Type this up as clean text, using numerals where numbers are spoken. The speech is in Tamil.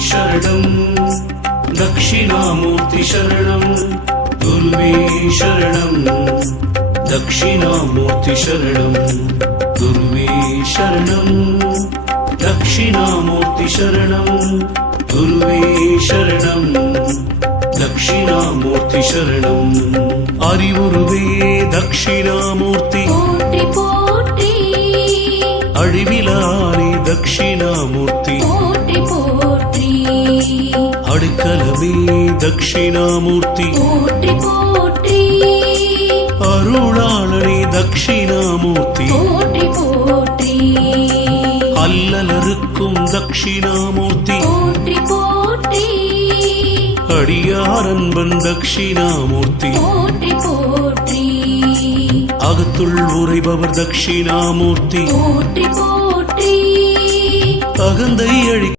शरणं दक्षिणामूर्ति शरणं गुरुवे शरणं दक्षिणामूर्ति शरणं गुरुवे शरणं दक्षिणामूर्ति शरणं गुरुवे शरणं दक्षिणामूर्ति शरणं அறிவுருவே தட்சிணாமூர்த்தி போற்றி போற்றி அழிவிலானே தட்சிணாமூர்த்தி போற்றி போற்றி அடுக்கலமே தட்சிணாமூர்த்தி போற்றி போற்றி அருளாளனே தட்சிணாமூர்த்தி போற்றி போற்றி அல்லலருக்கும் தட்சிணாமூர்த்தி போற்றி போற்றி அடியாரன்பன் தட்சிணாமூர்த்தி போற்றி போற்றி அகத்துள் உரைபவர் தட்சிணாமூர்த்தி போற்றி போற்றி அகந்தை அழி